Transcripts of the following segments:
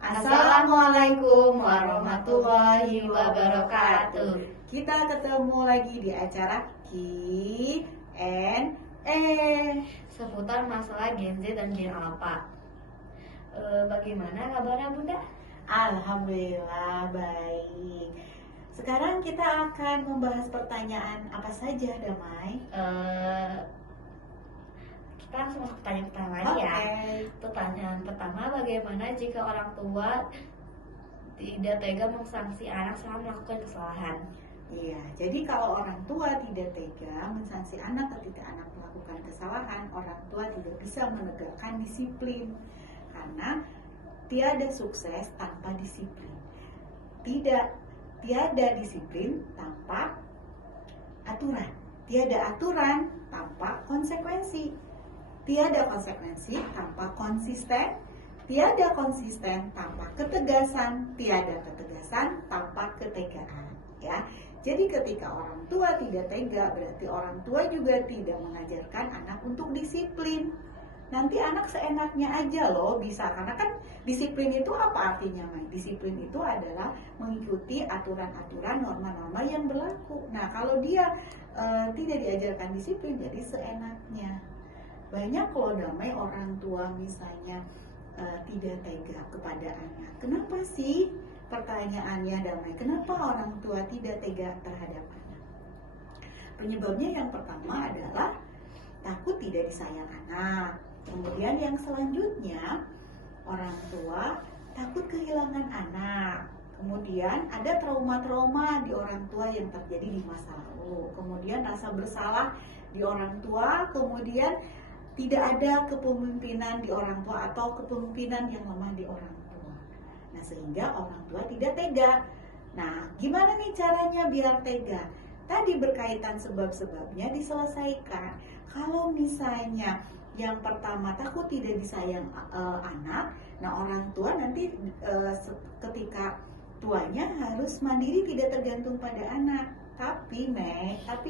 Assalamualaikum warahmatullahi wabarakatuh. Kita ketemu lagi di acara Q&A seputar masalah Gen Z dan Gen Alpha. Bagaimana kabarnya Bunda? Alhamdulillah baik. Sekarang kita akan membahas pertanyaan apa saja, Damai? Kita langsung masuk pertanyaan lagi ya. Pertanyaan pertama, bagaimana jika orang tua tidak tega mensanksi anak saat melakukan kesalahan? Iya, jadi kalau orang tua tidak tega mensanksi anak ketika anak melakukan kesalahan, orang tua tidak bisa menegakkan disiplin. Karena tiada sukses tanpa disiplin. Tiada disiplin tanpa aturan. Tiada aturan tanpa konsekuensi. Tiada konsekuensi tanpa konsisten. Tiada konsisten tanpa ketegasan. Tiada ketegasan tanpa ketegaan. Ya. Jadi ketika orang tua tidak tega, berarti orang tua juga tidak mengajarkan anak untuk disiplin. Nanti anak seenaknya aja loh bisa, karena kan disiplin itu apa artinya, Mai? Disiplin itu adalah mengikuti aturan-aturan, norma-norma yang berlaku. Nah, kalau dia tidak diajarkan disiplin, jadi seenaknya. Banyak loh Damai orang tua misalnya tidak tega kepada anak. Kenapa sih? Pertanyaannya Damai, kenapa orang tua tidak tega terhadap anak? Penyebabnya yang pertama adalah takut tidak disayang anak. Kemudian yang selanjutnya, orang tua takut kehilangan anak. Kemudian ada trauma-trauma di orang tua yang terjadi di masa lalu. Kemudian rasa bersalah di orang tua. Kemudian tidak ada kepemimpinan di orang tua atau kepemimpinan yang lemah di orang tua. Nah, sehingga orang tua tidak tega. Nah, gimana nih caranya biar tega? Tadi berkaitan sebab-sebabnya diselesaikan. Kalau misalnya yang pertama takut tidak disayang anak, nah orang tua nanti ketika tuanya harus mandiri, tidak tergantung pada anak. Tapi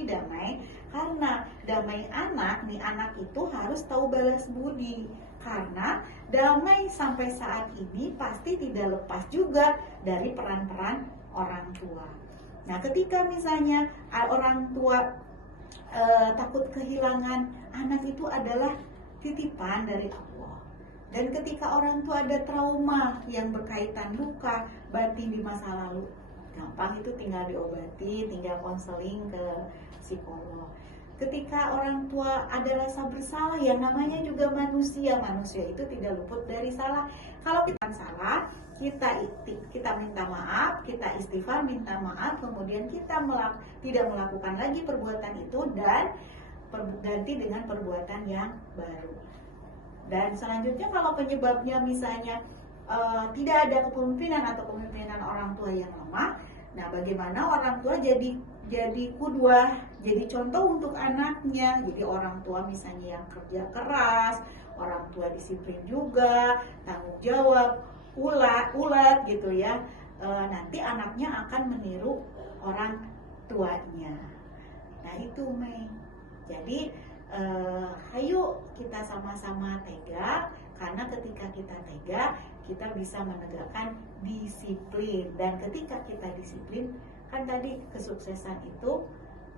Damai, karena Damai anak itu harus tahu balas budi. Karena Damai sampai saat ini pasti tidak lepas juga dari peran-peran orang tua. Nah, ketika misalnya orang tua takut kehilangan anak, itu adalah titipan dari Allah. Dan ketika orang tua ada trauma yang berkaitan luka batin di masa lalu, gampang itu tinggal diobati, tinggal konseling ke psikolog. Ketika orang tua ada rasa bersalah, yang namanya juga manusia itu tidak luput dari salah. Kalau kita salah, kita minta maaf, kita istighfar minta maaf, kemudian kita tidak melakukan lagi perbuatan itu dan ganti dengan perbuatan yang baru. Dan selanjutnya kalau penyebabnya misalnya tidak ada kepemimpinan atau kepemimpinan orang tua yang lemah, nah bagaimana orang tua jadi kudwah, jadi contoh untuk anaknya. Jadi orang tua misalnya yang kerja keras, orang tua disiplin juga, tanggung jawab, ulat gitu ya. Nanti anaknya akan meniru orang tuanya. Nah itu Mei. Jadi ayo kita sama-sama tega, karena ketika kita tega, kita bisa menegakkan disiplin. Dan ketika kita disiplin, kan tadi kesuksesan itu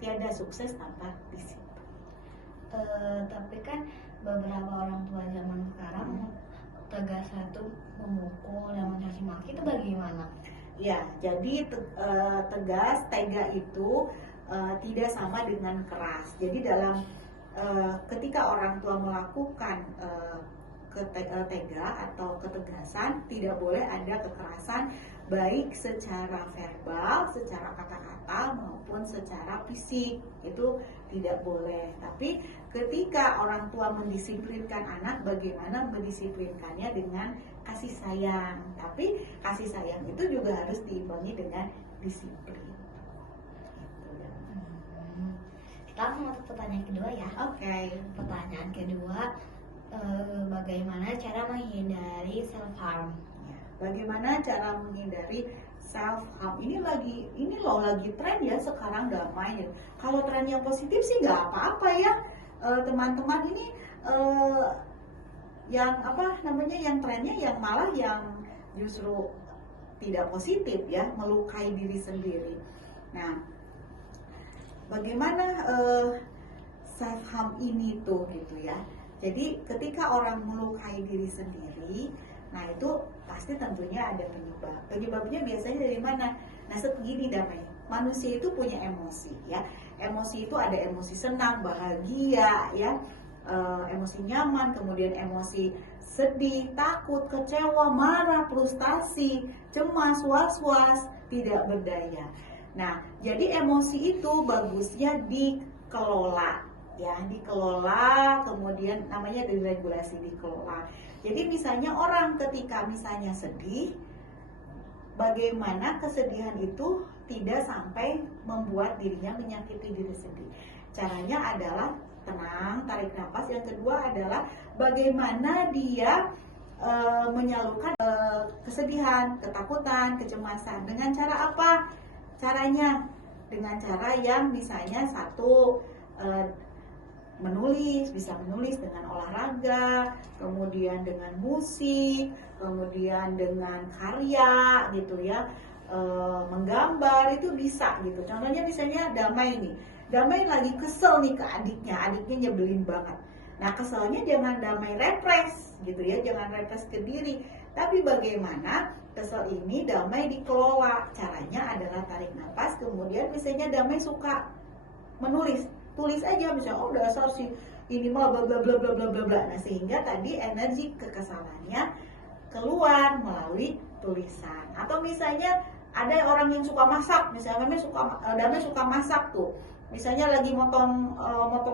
tiada sukses tanpa disiplin. Tapi kan beberapa orang tua zaman sekarang tegas itu memukul dan mencaci maki, itu bagaimana? Ya, jadi tegas, tega itu tidak sama dengan keras. Jadi dalam ketika orang tua melakukan tega atau ketegasan, tidak boleh ada kekerasan, baik secara verbal, secara kata-kata maupun secara fisik. Itu tidak boleh. Tapi ketika orang tua mendisiplinkan anak, bagaimana mendisiplinkannya dengan kasih sayang. Tapi kasih sayang itu juga harus diimbangi dengan disiplin. Kita langsung masuk pertanyaan kedua ya. Oke. Pertanyaan kedua, bagaimana cara menghindari self harm? Bagaimana cara menghindari self harm? Ini lagi tren ya sekarang, Damai. Kalau tren yang positif sih nggak apa-apa ya, teman-teman. Ini yang trennya yang malah yang justru tidak positif ya, melukai diri sendiri. Nah, bagaimana self harm ini tuh gitu ya. Jadi ketika orang melukai diri sendiri, nah itu pasti tentunya ada penyebab. Penyebabnya biasanya dari mana? Nah, segini Damai. Manusia itu punya emosi ya. Emosi itu ada emosi senang, bahagia ya, emosi nyaman, kemudian emosi sedih, takut, kecewa, marah, frustasi, cemas, was-was, tidak berdaya. Nah, jadi emosi itu bagusnya dikelola ya, dikelola, kemudian namanya diregulasi, dikelola. Jadi misalnya orang ketika misalnya sedih, bagaimana kesedihan itu tidak sampai membuat dirinya menyakiti diri sendiri. Caranya adalah tenang, tarik nafas. Yang kedua adalah bagaimana dia menyalurkan kesedihan, ketakutan, kecemasan. Dengan cara apa? Caranya dengan cara yang misalnya satu, menulis, bisa menulis dengan olahraga, kemudian dengan musik, kemudian dengan karya gitu ya, menggambar itu bisa gitu. Contohnya misalnya Damai nih, Damai lagi kesel nih ke adiknya nyebelin banget. Nah, keselnya jangan Damai repres gitu ya, jangan repres ke diri, tapi bagaimana kesel ini Damai dikelola. Caranya adalah tarik nafas, kemudian misalnya Damai suka menulis, tulis aja misalnya, oh dasar sih ini mah bla bla bla bla bla bla bla. Nah, sehingga tadi energi kekesalannya keluar melalui tulisan. Atau misalnya ada orang yang suka masak, misalnya Damai suka masak tuh, misalnya lagi motong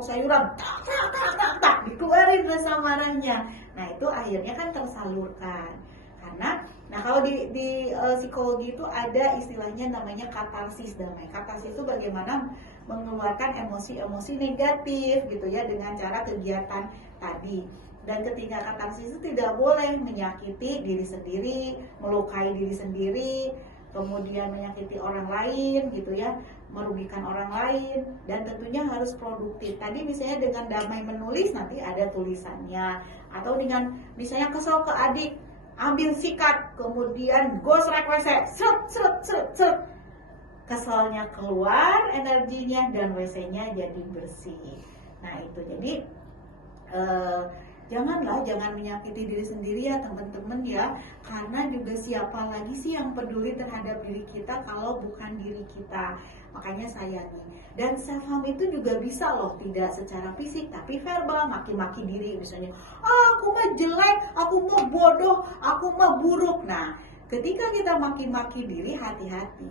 sayuran, tak tak tak tak tak, dikeluarin rasa marahnya. Nah, itu akhirnya kan tersalurkan. Karena nah, kalau di psikologi itu ada istilahnya namanya katarsis Damai. Katarsis itu bagaimana mengeluarkan emosi-emosi negatif gitu ya dengan cara kegiatan tadi. Dan ketika katarsis itu tidak boleh menyakiti diri sendiri, melukai diri sendiri, kemudian menyakiti orang lain gitu ya, merugikan orang lain, dan tentunya harus produktif. Tadi misalnya dengan Damai menulis, nanti ada tulisannya. Atau dengan misalnya kesel ke adik, ambil sikat, kemudian gosrek WC, seret seret seret seret, keselnya keluar, energinya, dan WC-nya jadi bersih. Nah, itu jadi jangan menyakiti diri sendiri ya teman-teman ya, karena juga siapa lagi sih yang peduli terhadap diri kita kalau bukan diri kita. Makanya sayangi. Dan self harm itu juga bisa loh, tidak secara fisik tapi verbal, maki-maki diri misalnya, aku mah jelek, aku mah bodoh, aku mah buruk. Nah, ketika kita maki-maki diri, hati-hati,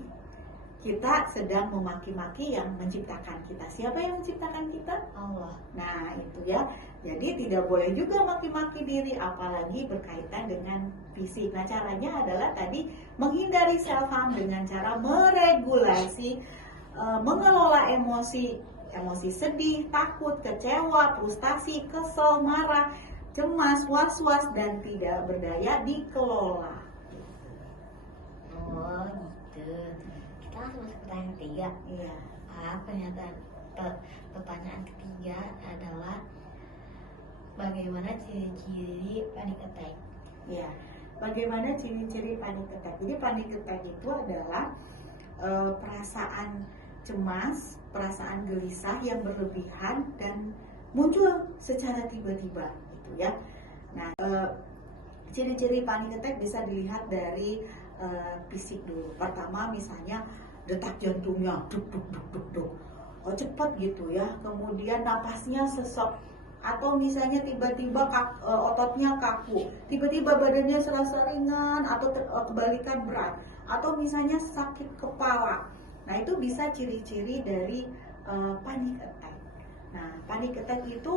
kita sedang memaki-maki yang menciptakan kita. Siapa yang menciptakan kita? Allah. Nah, itu ya. Jadi tidak boleh juga maki-maki diri, apalagi berkaitan dengan fisik. Nah, caranya adalah tadi menghindari self harm dengan cara meregulasi, mengelola emosi sedih, takut, kecewa, frustasi, kesel, marah, cemas, was-was, dan tidak berdaya dikelola. Oh, gitu. Kita langsung masuk ke pertanyaan ketiga. Iya. Pertanyaan ketiga adalah bagaimana ciri-ciri panic attack? Ya, bagaimana ciri-ciri panic attack? Jadi panic attack itu adalah perasaan cemas, perasaan gelisah yang berlebihan dan muncul secara tiba-tiba, gitu ya. Nah, ciri-ciri panic attack bisa dilihat dari fisik dulu. Pertama, misalnya detak jantungnya duk duk duk duk duk, cepat gitu ya. Kemudian napasnya sesek, atau misalnya tiba-tiba ototnya kaku, tiba-tiba badannya serasa ringan atau kebalikan berat, atau misalnya sakit kepala. Nah, itu bisa ciri-ciri dari panic attack. Nah, panic attack itu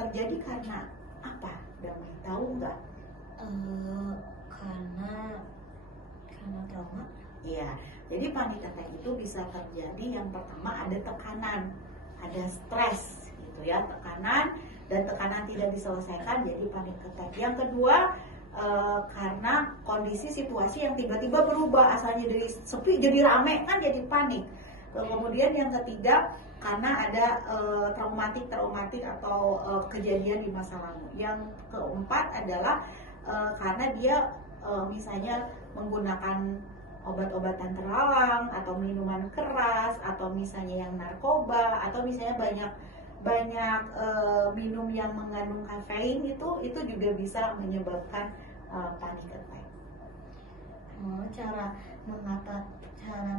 terjadi karena apa? Damai, tahu nggak? Karena trauma. Iya. Jadi panic attack itu bisa terjadi, yang pertama ada tekanan, ada stres gitu ya, tekanan, dan tekanan tidak diselesaikan jadi panic attack. Yang kedua, karena kondisi situasi yang tiba-tiba berubah, asalnya dari sepi jadi rame kan jadi panik. Kemudian yang ketiga, karena ada traumatik atau kejadian di masa lalu. Yang keempat adalah karena dia misalnya menggunakan obat-obatan terlarang atau minuman keras atau misalnya yang narkoba atau misalnya banyak minum yang mengandung kafein itu juga bisa menyebabkan panic attack. Cara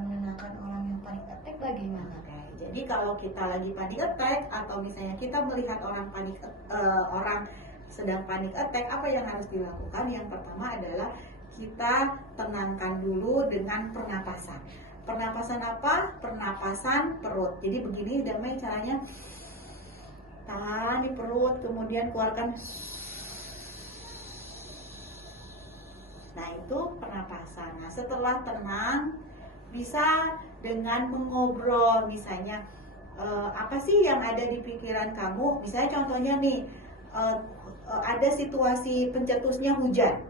menenangkan orang yang panic attack bagaimana? Oke, jadi kalau kita lagi panic attack atau misalnya kita melihat orang sedang panic attack, apa yang harus dilakukan? Yang pertama adalah kita tenangkan dulu dengan pernapasan. Pernapasan apa? Pernapasan perut. Jadi begini Damai caranya, tahan di perut, kemudian keluarkan. Nah itu pernapasan. Nah setelah tenang, bisa dengan mengobrol, misalnya apa sih yang ada di pikiran kamu? Misalnya contohnya nih, ada situasi pencetusnya hujan.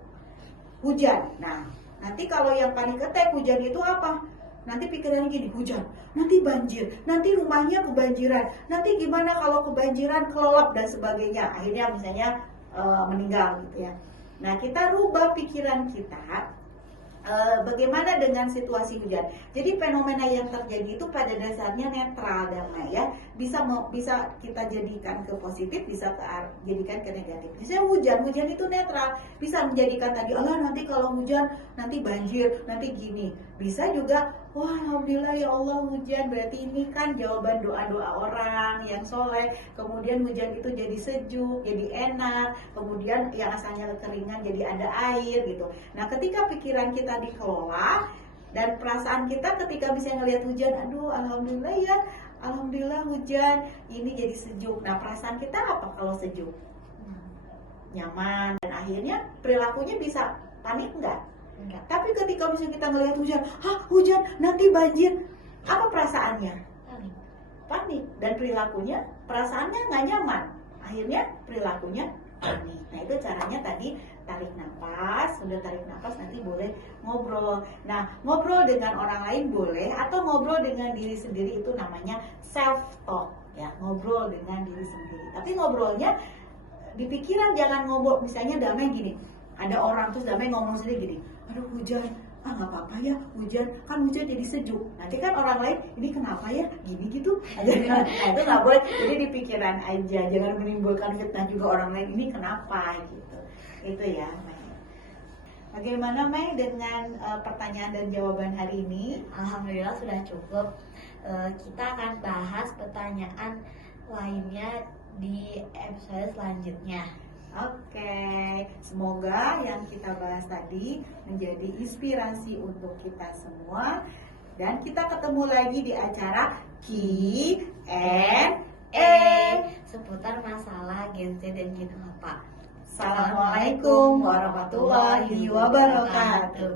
Nah nanti kalau yang panik attack hujan itu apa? Nanti pikirannya gini, hujan, nanti banjir, nanti rumahnya kebanjiran, nanti gimana kalau kebanjiran, kelelap dan sebagainya. Akhirnya misalnya meninggal gitu ya. Nah kita rubah pikiran kita, bagaimana dengan situasi hujan. Jadi fenomena yang terjadi itu pada dasarnya netral Damai ya. Bisa kita jadikan ke positif, bisa jadikan ke negatif. Misalnya hujan itu netral, bisa menjadikan tadi, nanti kalau hujan nanti banjir, nanti gini. Bisa juga, wah alhamdulillah ya Allah hujan, berarti ini kan jawaban doa-doa orang yang soleh. Kemudian hujan itu jadi sejuk, jadi enak. Kemudian yang asalnya kekeringan jadi ada air gitu. Nah ketika pikiran kita dikelola dan perasaan kita ketika bisa ngelihat hujan, aduh alhamdulillah ya, alhamdulillah hujan, ini jadi sejuk. Nah perasaan kita apa kalau sejuk? Nyaman. Dan akhirnya perilakunya bisa panik enggak? Enggak. Tapi ketika misalnya kita ngelihat hujan, hujan nanti banjir, apa perasaannya? Panik. Dan perilakunya, perasaannya nggak nyaman. Akhirnya perilakunya panik. Nah itu caranya tadi, tarik nafas. Sudah tarik nafas nanti boleh ngobrol. Nah ngobrol dengan orang lain boleh, atau ngobrol dengan diri sendiri, itu namanya self talk ya, ngobrol dengan diri sendiri. Tapi ngobrolnya di pikiran, jangan ngobrol. Misalnya Damai gini, ada orang terus Damai ngomong sendiri gini, aduh hujan, nggak apa-apa ya hujan, kan hujan jadi sejuk. Nanti kan orang lain, ini kenapa ya gini gitu. Nah itu nggak boleh. Jadi di pikiran aja, jangan menimbulkan fitnah juga orang lain, ini kenapa gitu. Itu ya Mai. Bagaimana Mai dengan pertanyaan dan jawaban hari ini? Alhamdulillah sudah cukup. Kita akan bahas pertanyaan lainnya di episode selanjutnya. Oke, semoga yang kita bahas tadi menjadi inspirasi untuk kita semua. Dan kita ketemu lagi di acara Q&A seputar masalah Gen Z dan Gen Alpha. Assalamualaikum warahmatullahi wabarakatuh.